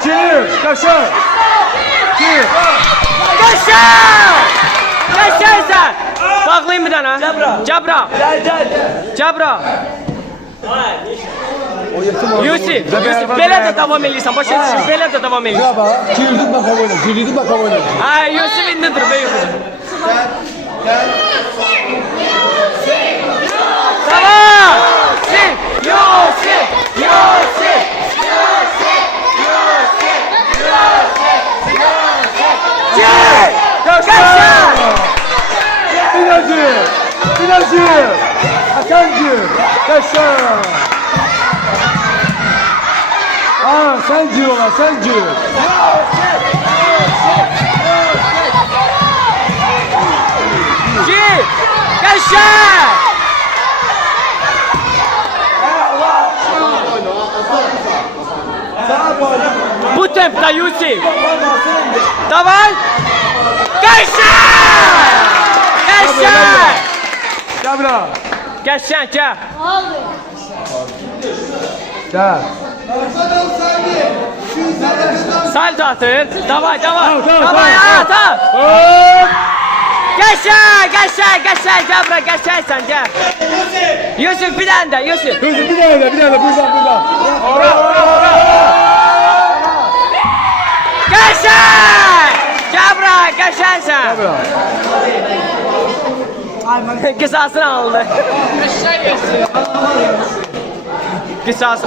İki. Kaşar. İki. Kaşar! Kaşarsan! Bağlayayım bir tane. Cabra. Cabra. Yusuf, belə də davam edirsən, başa düşün, belə də davam edirsən. Bravo. Girdin bakalım oyna. Girdin bakalım oyna. Ay, Yusuf indidir be Yusuf. Tamam! Sil! Yusuf! Yusuf! Gel! Kaşar! Binacı. Hasancı. Kaşar. Aa, sen ola, sen Gel! Kaşar! Bu tempda Yusuf! Davay! Kaşar! Kaşar! Cabra. Kaşar, gel! Gel. Salto atır. Davay. Tamam. Davay, at! Kaşar! Gel bura, kaşarsan gel. Yusuf bir tane de, Yusuf. Bir tane, buradan. Kaşar! Gel bura, kaşarsan. Kısasını aldı. Kısası.